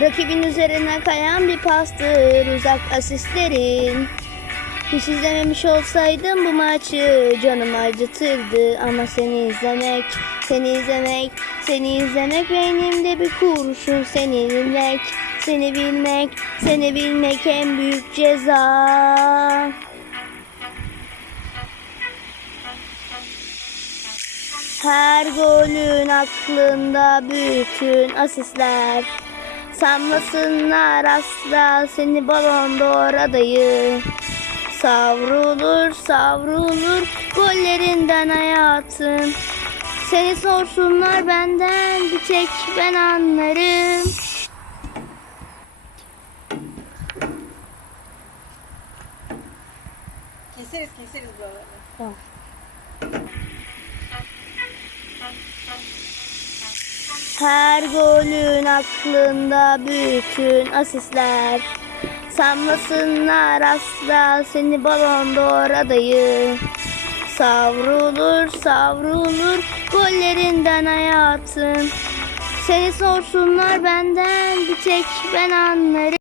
Rakibin üzerine kayan bir pastır uzak asistlerin. Hiç izlememiş olsaydım bu maçı canım acıtırdı ama seni izlemek, seni izlemek, seni izlemek beynimde bir kurşun seni bilmek, seni bilmek, seni bilmek en büyük ceza. Her golün aklında bütün asistler. Sanmasınlar asla seni balon d'Or adayı. Savrulur savrulur gollerinden hayatın. Seni sorsunlar benden bir tek ben anlarım. Keseriz keseriz buraları. Tamam. Her golün aklında bütün asistler. Sanmasınlar asla seni balon d'Or adayı. Savrulur savrulur gollerinden hayatın. Seni sorsunlar benden bir tek ben anlarım.